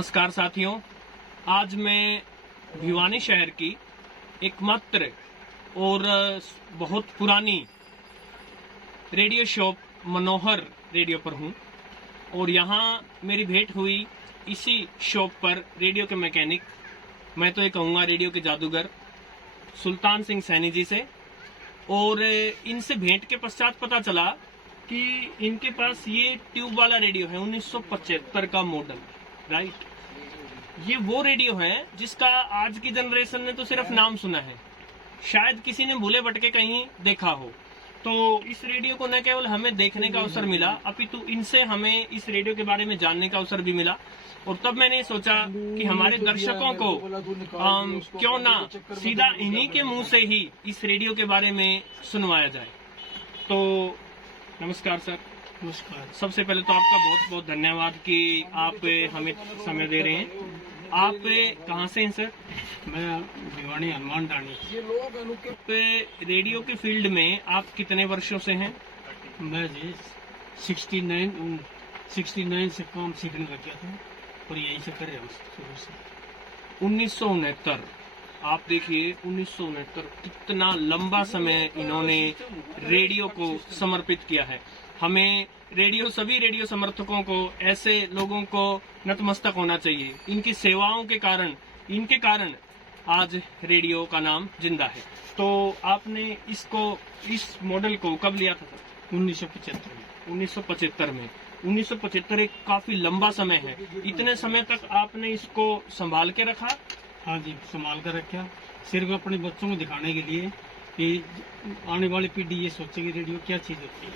नमस्कार साथियों, आज मैं भिवानी शहर की एकमात्र और बहुत पुरानी रेडियो शॉप मनोहर रेडियो पर हूँ और यहाँ मेरी भेंट हुई इसी शॉप पर रेडियो के मैकेनिक, मैं तो ये कहूँगा रेडियो के जादूगर सुल्तान सिंह सैनी जी से। और इनसे भेंट के पश्चात पता चला कि इनके पास ये ट्यूब वाला रेडियो है 1975 का मॉडल, राइट। ये वो रेडियो है जिसका आज की जनरेशन ने तो सिर्फ नाम सुना है, शायद किसी ने भूले भटके कहीं देखा हो। तो इस रेडियो को न केवल हमें देखने का अवसर मिला, अपितु इनसे हमें इस रेडियो के बारे में जानने का अवसर भी मिला। और तब मैंने सोचा कि हमारे दर्शकों को क्यों ना सीधा इन्हीं के मुंह से ही इस रेडियो के बारे में सुनवाया जाए। तो नमस्कार सर। नमस्कार। सबसे पहले तो आपका बहुत बहुत धन्यवाद कि आप हमें समय दे रहे हैं। आप कहाँ से हैं सर? मैं भिवानी हनुमान डाणी। रेडियो के फील्ड में आप कितने वर्षों से हैं? मैं जी 69 से काम सीखने लग गया था और यही से कर रहे हैं शुरू से। 1969, आप देखिए 1969 कितना लंबा समय इन्होंने रेडियो को समर्पित किया है। हमें सभी रेडियो समर्थकों को, ऐसे लोगों को नतमस्तक होना चाहिए। इनकी सेवाओं के कारण, इनके कारण आज रेडियो का नाम जिंदा है। तो आपने इस मॉडल को कब लिया था? 1975 में। 1975 में। 1975 एक काफी लंबा समय है। इतने समय तक आपने इसको संभाल के रखा? हाँ जी, संभाल कर रखा, सिर्फ अपने बच्चों को दिखाने के लिए कि आने वाली पीढ़ी ये सोचेगी रेडियो क्या चीज होती है।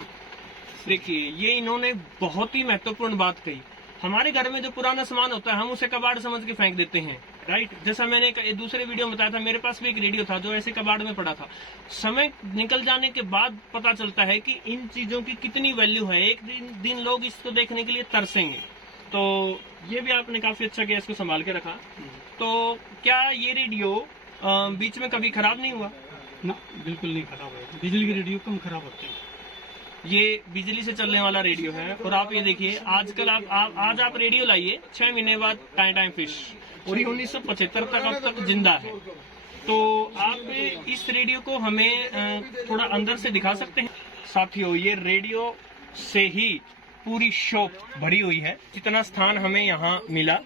देखिए, ये इन्होंने बहुत ही महत्वपूर्ण बात कही। हमारे घर में जो पुराना सामान होता है हम उसे कबाड़ समझ के फेंक देते हैं, राइट। जैसा मैंने एक दूसरे वीडियो में बताया था, मेरे पास भी एक रेडियो था जो ऐसे कबाड़ में पड़ा था। समय निकल जाने के बाद पता चलता है कि इन चीजों की कितनी वैल्यू है। एक दिन लोग इसको देखने के लिए तरसेंगे। तो ये भी आपने काफी अच्छा किया, इसको संभाल के रखा। तो क्या ये रेडियो बीच में कभी खराब नहीं हुआ? ना, बिल्कुल नहीं खराब हुआ। बिजली के रेडियो कम खराब होते हैं। ये बिजली से चलने वाला रेडियो है। और आप ये देखिए, आजकल आज आप रेडियो लाइए, 6 महीने बाद टाइम फिश, और ये 1975 तक अब तक जिंदा है। तो आप इस रेडियो को हमें थोड़ा अंदर से दिखा सकते हैं? साथियों, ये रेडियो से ही पूरी शॉप भरी हुई है। जितना स्थान हमें यहाँ मिला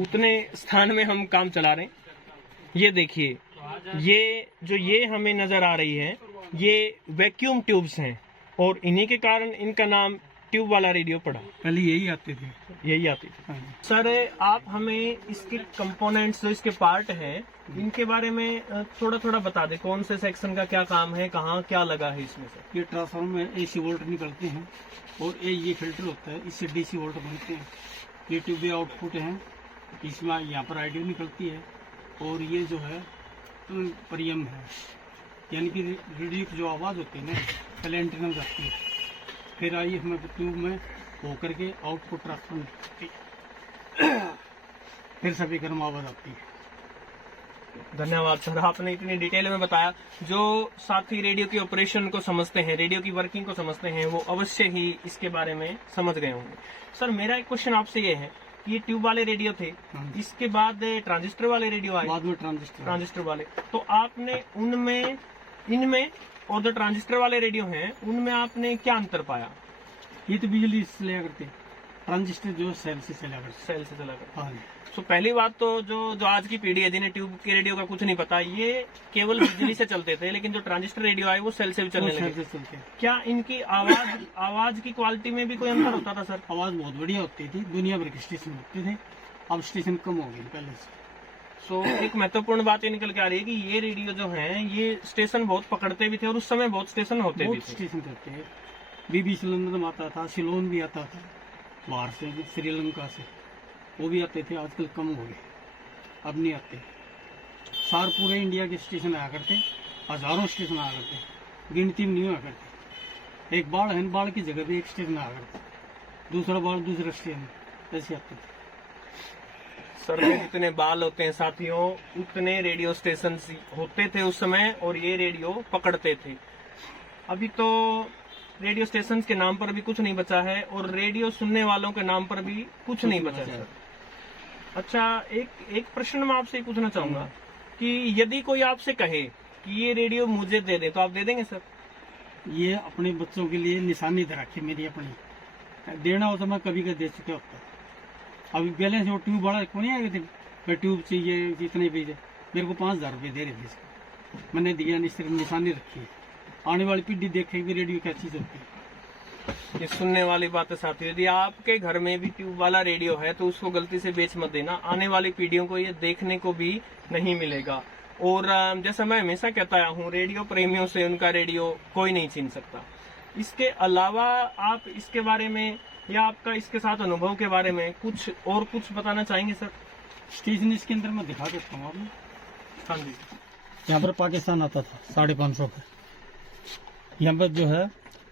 उतने स्थान में हम काम चला रहे हैं। ये देखिए, ये हमें नजर आ रही है, ये वैक्यूम ट्यूब्स हैं और इन्हीं के कारण इनका नाम ट्यूब वाला रेडियो पड़ा। पहले यही आते थे। हाँ। सर, आप हमें इसके कंपोनेंट्स, जो इसके पार्ट हैं, इनके बारे में थोड़ा बता दें। कौन से सेक्शन का क्या काम है, कहाँ क्या लगा है इसमें से? ये ट्रांसफार्मर में AC वोल्ट निकलते हैं और ये फिल्टर होता है, इससे DC वोल्ट बनते हैं। ये ट्यूब आउटपुट है, इसमें यहाँ पर आईडी निकलती है और ये जो है परियम है, यानी कि रेडियो की जो आवाज़ होती है ना, पहले एंटीना में जाती है, फिर आई हमें ट्यूब में हो करके आउटपुट ट्रांसफर, फिर सभी गर्म आवाज़ आती है। धन्यवाद सर, आपने इतनी डिटेल में बताया। जो साथी रेडियो के ऑपरेशन को समझते हैं, रेडियो की वर्किंग को समझते हैं, वो अवश्य ही इसके बारे में समझ गए होंगे। सर, मेरा एक क्वेश्चन आपसे ये है, ये ट्यूब वाले रेडियो थे, इसके बाद ट्रांजिस्टर वाले रेडियो आए। बाद में ट्रांजिस्टर वाले। तो आपने इनमें और जो ट्रांजिस्टर वाले रेडियो हैं उनमें आपने क्या अंतर पाया? ये तो बिजली से चला करते, ट्रांजिस्टर जो सेल से चला करते। हाँ। तो पहली बात तो जो आज की पीढ़ी है, जिन्हें ट्यूब के रेडियो का कुछ नहीं पता, ये केवल बिजली से चलते थे, लेकिन जो ट्रांजिस्टर रेडियो आए वो सेल से भी चलने लगे। क्या इनकी आवाज की क्वालिटी में भी कोई अंतर होता था सर? आवाज बहुत बढ़िया होती थी, दुनिया भर के स्टेशन होते थे, अब स्टेशन कम हो गए पहले से। तो एक महत्वपूर्ण बात ये निकल के आ रही है कि ये रेडियो जो है, ये स्टेशन बहुत पकड़ते भी थे और उस समय बहुत स्टेशन होते भी थे। स्टेशन करते हैं, BBC लंदन आता था, सिलोन भी आता था बाहर से, श्रीलंका से, वो भी आते थे। आजकल कम हो गए, अब नहीं आते। सारे पूरे इंडिया के स्टेशन आया करते, हजारों स्टेशन आया करते, गिनती में नहीं हुआ करते। एक बाढ़ है, बाढ़ की जगह भी एक स्टेशन आया करते, दूसरा बाढ़ दूसरा स्टेशन, ऐसे आते थे। सर में जितने बाल होते हैं साथियों, उतने रेडियो स्टेशन होते थे उस समय, और ये रेडियो पकड़ते थे। अभी तो रेडियो स्टेशन के नाम पर भी कुछ नहीं बचा है और रेडियो सुनने वालों के नाम पर भी कुछ नहीं बचा है। अच्छा, एक प्रश्न मैं आपसे ये पूछना चाहूंगा कि यदि कोई आपसे कहे कि ये रेडियो मुझे दे दे तो आप दे देंगे सर? ये अपने बच्चों के लिए निशानी दे रखी मेरी अपनी, देना हो तो मैं कभी का दे चुका होता। अभी बैलेंस वो ट्यूब वाला को नहीं आए थे, मैं ट्यूब चाहिए इतने पैसे, मेरे को 5,000 रुपये दे रहे थे इसको, मैंने दिया नहीं, सिर्फ निशानी रखी है। आने वाली पीढ़ी देखेगी रेडियो क्या चीज होती है। ये सुनने वाली बात है साथियों, यदि आपके घर में भी ट्यूब वाला रेडियो है तो उसको गलती से बेच मत देना, आने वाली पीढ़ियों को ये देखने को भी नहीं मिलेगा। और जैसा मैं हमेशा कहता आया हूँ, रेडियो प्रेमियों से उनका रेडियो कोई नहीं छीन सकता। इसके अलावा आप इसके बारे में या आपका इसके साथ अनुभव के बारे में कुछ बताना चाहेंगे सर? स्टेशन इसके अंदर मैं दिखा देता हूँ आपने। हाँ जी। यहाँ पर पाकिस्तान आता था 550 पे, यहाँ पर जो है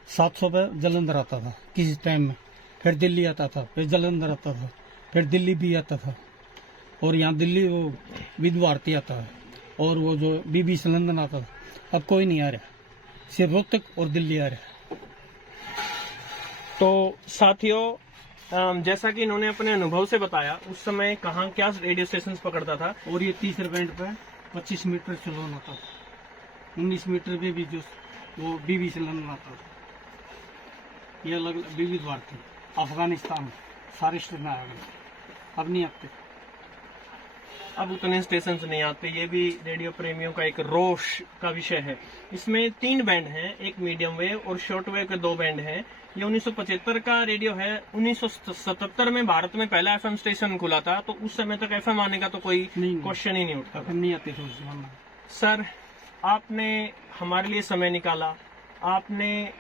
700 पे जलंधर आता था किसी टाइम में, फिर दिल्ली आता था, फिर जलंधर आता था, फिर दिल्ली भी आता था, और यहाँ दिल्ली वो विद भारती आता है, और वो जो BBC लंदन आता था। अब कोई नहीं आ रहा, सिर्फ रोहतक और दिल्ली आ रहा है। तो साथियों, जैसा कि इन्होंने अपने अनुभव से बताया, उस समय कहाँ क्या रेडियो स्टेशन पकड़ता था। और ये तीसरे बैंड पे 25 मीटर चलोन आता था, 19 मीटर पे भी जो वो BBC लंदन आता था। ये अलग विविध भारती, अफगानिस्तान, सारे स्टेशन आ गए, अब नहीं आते। अब उतने स्टेशन नहीं आते, ये भी रेडियो प्रेमियों का एक रोष का विषय है। इसमें 3 बैंड हैं, एक मीडियम वेव और शॉर्ट वेव के 2 बैंड हैं। ये 1975 का रेडियो है। 1977 में भारत में पहला FM स्टेशन खुला था, तो उस समय तक FM आने का तो कोई क्वेश्चन ही नहीं उठता। नहीं आते थे उस जमाने में। सर, आपने हमारे लिए समय निकाला, आपने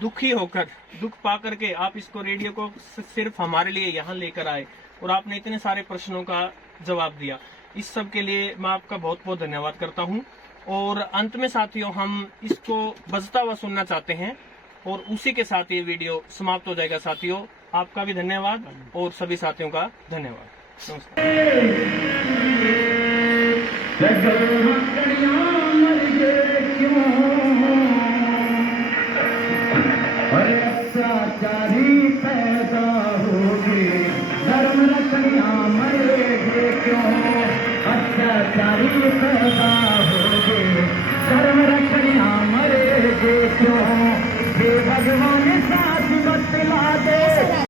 दुखी होकर, दुख पा करके आप इसको रेडियो को सिर्फ हमारे लिए यहाँ लेकर आए और आपने इतने सारे प्रश्नों का जवाब दिया। इस सब के लिए मैं आपका बहुत बहुत धन्यवाद करता हूँ। और अंत में साथियों, हम इसको बजता हुआ सुनना चाहते हैं और उसी के साथ ये वीडियो समाप्त हो जाएगा। साथियों, आपका भी धन्यवाद और सभी साथियों का धन्यवाद। भगवान साथ बतला दे।